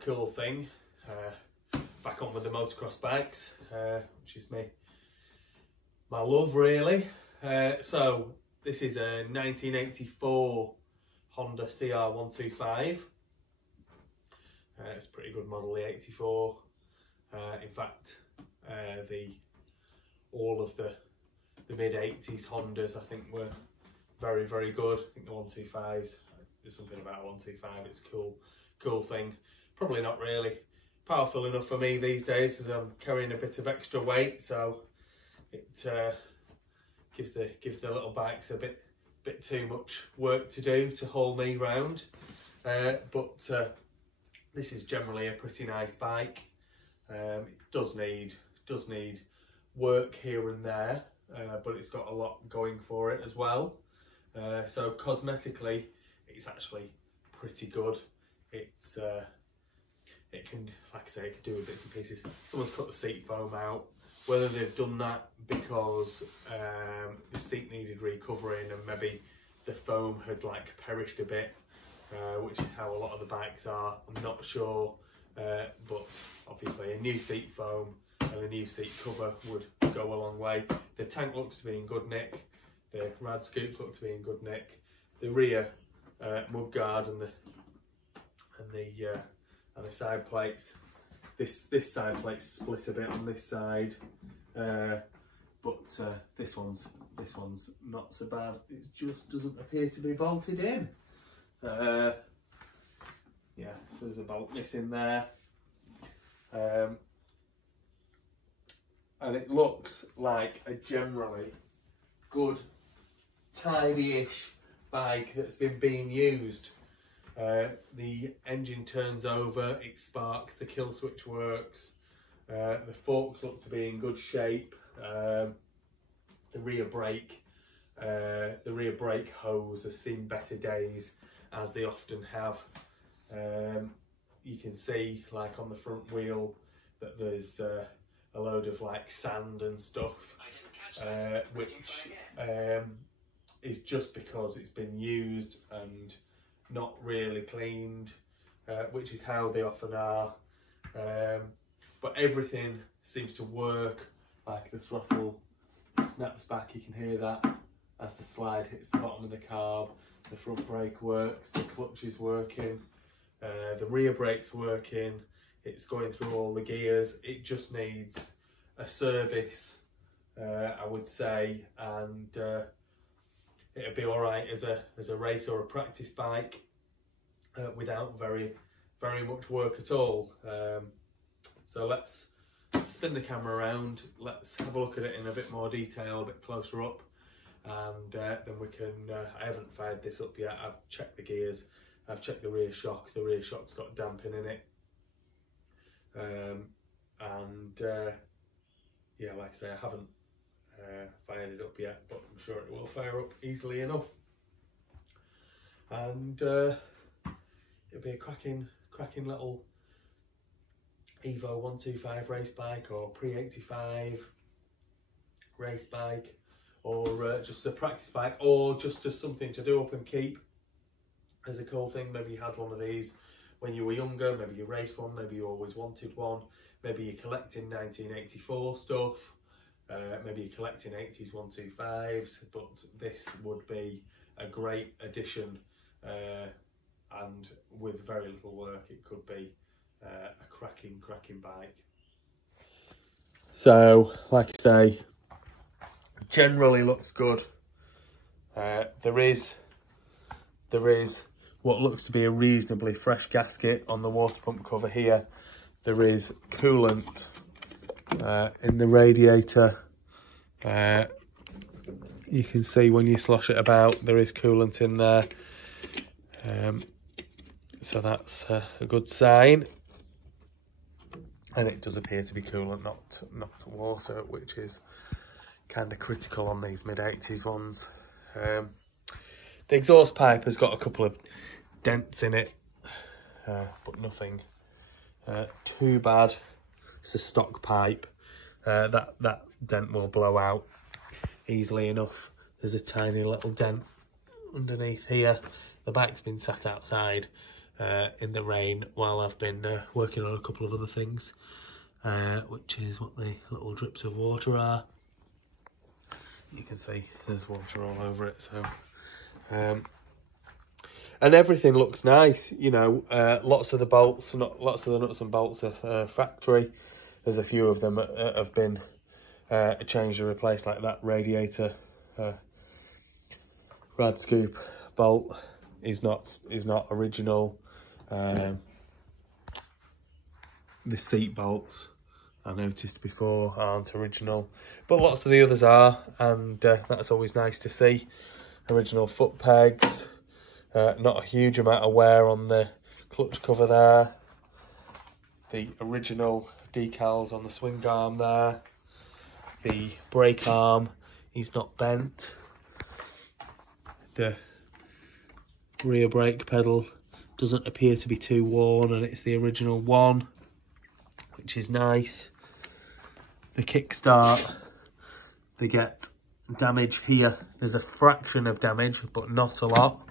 cool thing. Back on with the motocross bikes, which is my love really. So this is a 1984 Honda CR125. It's a pretty good model, the 84. In fact, all of the mid-80s Hondas I think were very, very good. I think the 125s, there's something about a 125, it's a cool thing. Probably not really powerful enough for me these days as I'm carrying a bit of extra weight, so it gives the little bikes a bit too much work to do to haul me round. But this is generally a pretty nice bike. It does need work here and there, but it's got a lot going for it as well. So cosmetically, it's actually pretty good. It can, like I say, it can do with bits and pieces. Someone's cut the seat foam out. Whether they've done that because the seat needed recovering and maybe the foam had like perished a bit, which is how a lot of the bikes are, I'm not sure. But obviously a new seat foam and a new seat cover would go a long way. The tank looks to be in good nick. The rad scoops look to be in good nick. The rear mudguard and the side plates. This side plate split a bit on this side, but this one's not so bad. It just doesn't appear to be bolted in. Yeah, so there's a bolt missing there, and it looks like a generally good, tidy-ish bike that's been being used. The engine turns over, it sparks, the kill switch works, the forks look to be in good shape, the rear brake hose has seen better days, as they often have. You can see, like on the front wheel, that there's a load of like sand and stuff, which is just because it's been used and not really cleaned, which is how they often are. But everything seems to work. Like the throttle snaps back, you can hear that as the slide hits the bottom of the carb. The front brake works, the clutch is working, the rear brake's working, it's going through all the gears. It just needs a service, I would say, and it'd be all right as a race or a practice bike without very much work at all. So let's spin the camera around, let's have a look at it in a bit more detail, a bit closer up, and then we can, I haven't fired this up yet, I've checked the gears, I've checked the rear shock's got damping in it, yeah, like I say, I haven't fired it up yet, but I'm sure it will fire up easily enough, and it'll be a cracking little Evo 125 race bike, or pre-85 race bike, or just a practice bike, or just something to do up and keep as a cool thing. Maybe you had one of these when you were younger, maybe you raced one, maybe you always wanted one, maybe you're collecting 1984 stuff, maybe you're collecting 80s 125s, but this would be a great addition, and with very little work it could be a cracking bike. So like I say, generally looks good. There is what looks to be a reasonably fresh gasket on the water pump cover here. There is coolant in the radiator. You can see when you slosh it about, there is coolant in there. So that's a good sign. And it does appear to be coolant, not water, which is kind of critical on these mid-80s ones. The exhaust pipe has got a couple of dents in it, but nothing too bad. It's a stock pipe. That dent will blow out easily enough. There's a tiny little dent underneath here. The bike's been sat outside in the rain while I've been working on a couple of other things, which is what the little drips of water are. You can see there's water all over it, so and everything looks nice, you know. Lots of the bolts, lots of the nuts and bolts are factory. There's a few of them that have been changed and replaced, like that radiator rad scoop bolt is not original. The seat bolts I noticed before aren't original, but lots of the others are, and that's always nice to see. Original foot pegs, not a huge amount of wear on the clutch cover there. The original decals on the swing arm there. The brake arm is not bent. The rear brake pedal doesn't appear to be too worn, and it's the original one, which is nice. The Kickstart, they get damage here. There's a fraction of damage, but not a lot.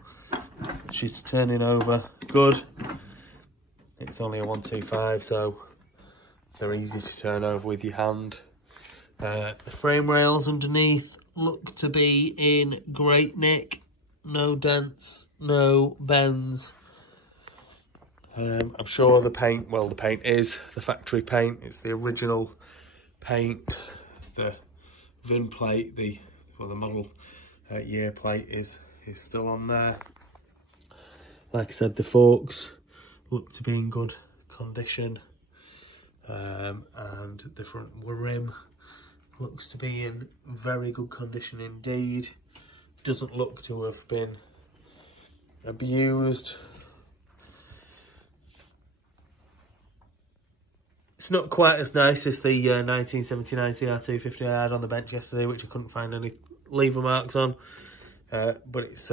She's turning over good. It's only a 125, so they're easy to turn over with your hand. The frame rails underneath look to be in great nick. No dents, no bends. I'm sure the paint, well, the paint is the factory paint. It's the original paint. The VIN plate, the model year plate is still on there. Like I said, the forks look to be in good condition, and the front rim looks to be in very good condition indeed. Doesn't look to have been abused. It's not quite as nice as the 1979 CR250 I had on the bench yesterday, which I couldn't find any lever marks on, but it's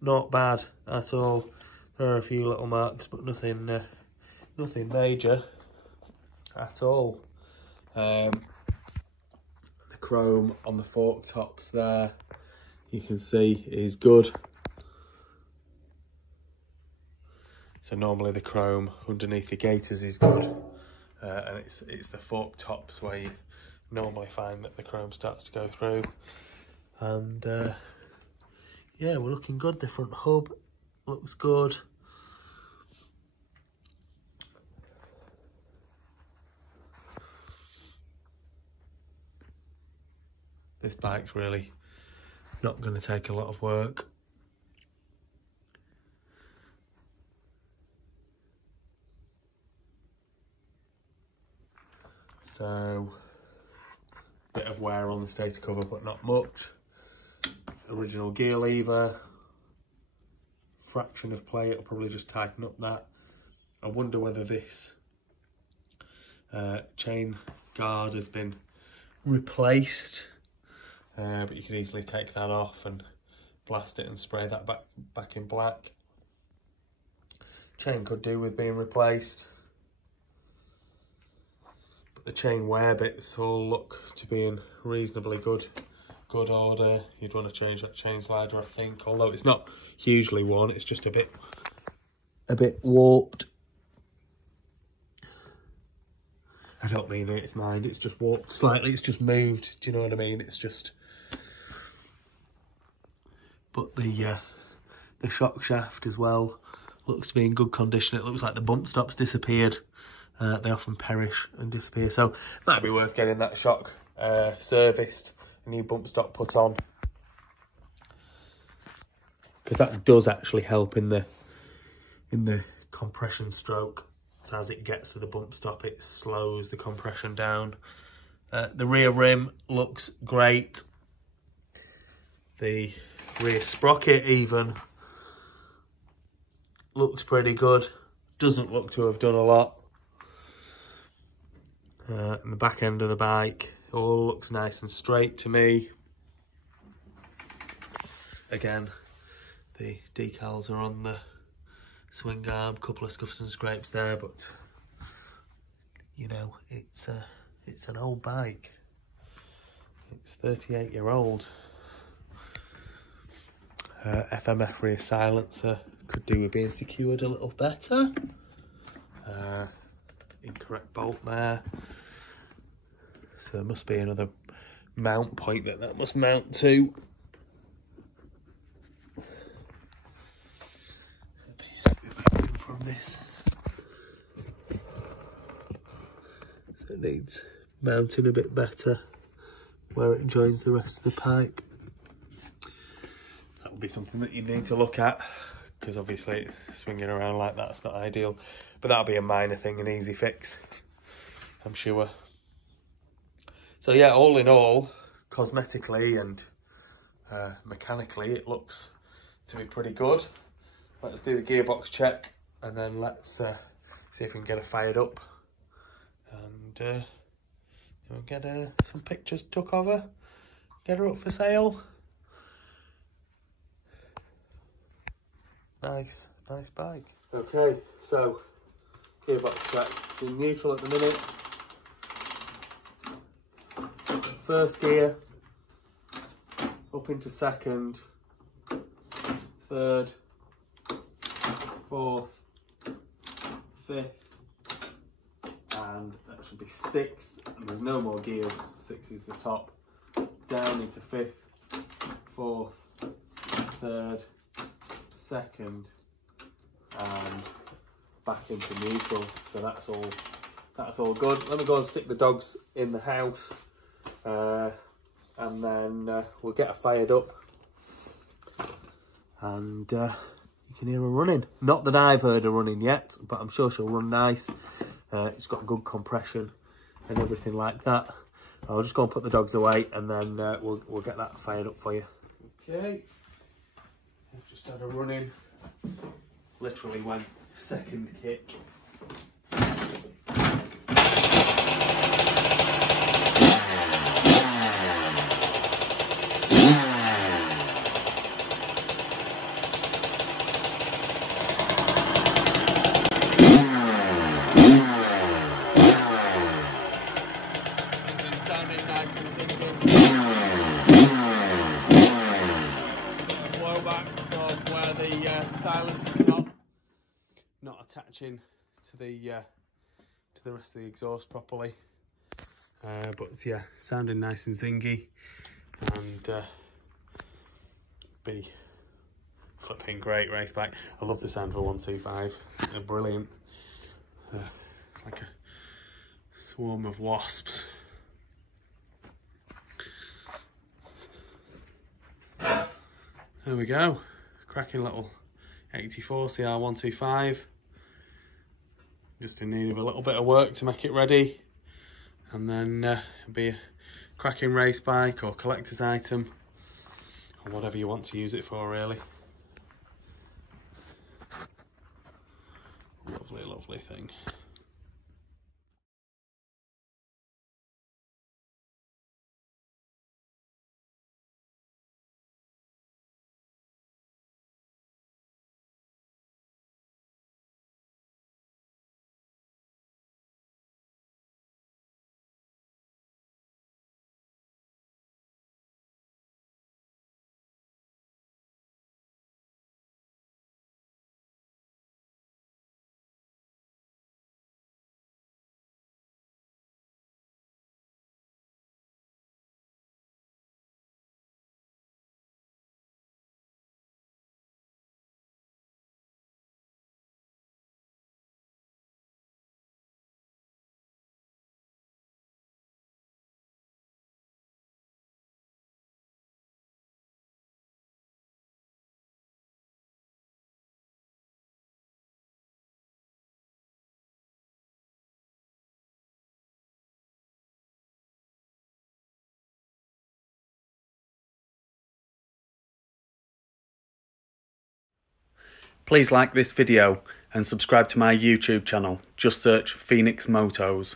not bad at all. There are a few little marks, but nothing major at all. The chrome on the fork tops there, you can see, is good. So normally the chrome underneath the gaiters is good, and it's the fork tops where you normally find that the chrome starts to go through. And yeah, we're looking good. The front hub looks good. This bike's really not going to take a lot of work. So, bit of wear on the stator cover, but not much. Original gear lever, fraction of play, it'll probably just tighten up that. I wonder whether this chain guard has been replaced, but you can easily take that off and blast it and spray that back in black. Chain could do with being replaced, but the chain wear bits all look to be in reasonably good order. You'd want to change that chain slider, I think, although it's not hugely worn, it's just a bit warped. I don't mean it's mined, it's just warped slightly, it's just moved, do you know what I mean? It's just, but the shock shaft as well looks to be in good condition. It looks like the bump stops disappeared. They often perish and disappear, so it might be worth getting that shock serviced, a new bump stop put on, because that does actually help in the compression stroke. So as it gets to the bump stop, it slows the compression down. The rear rim looks great. The rear sprocket even looks pretty good. Doesn't look to have done a lot. And the back end of the bike all looks nice and straight to me. Again, the decals are on the swing arm, couple of scuffs and scrapes there, but you know, it's an old bike. It's 38-year-old. FMF rear silencer, Could do with being secured a little better. Incorrect bolt there. So there must be another mount point that must mount to. From this. So it needs mounting a bit better where it joins the rest of the pipe. That would be something that you need to look at, because obviously swinging around like that's not ideal, but that'll be a minor thing, an easy fix, I'm sure. So yeah, all in all, cosmetically and mechanically, it looks to be pretty good. Let's do the gearbox check, and then let's see if we can get it fired up, and we'll get some pictures took of her, get her up for sale. Nice bike. Okay, so gearbox check. It's in neutral at the minute. First gear, up into second, third, fourth, fifth, and that should be sixth, and there's no more gears. 6 is the top. Down into fifth, fourth, third, second, and back into neutral. So that's all good. Let me go and stick the dogs in the house, and then we'll get her fired up, and you can hear her running. Not that I've heard her running yet, but I'm sure she'll run nice. It's got good compression and everything like that. I'll just go and put the dogs away, and then we'll get that fired up for you. Okay, I've just had a run in. Literally went second kick. Silencer's not attaching to the rest of the exhaust properly, but yeah, sounding nice and zingy, and be flipping great race bike. I love the sound of a 125. They're brilliant, like a swarm of wasps. There we go, cracking little 84 CR125. Just in need of a little bit of work to make it ready, and then it'll be a cracking race bike or collector's item, or whatever you want to use it for, really. Lovely thing. Please like this video and subscribe to my YouTube channel. Just search Phoenix Motos.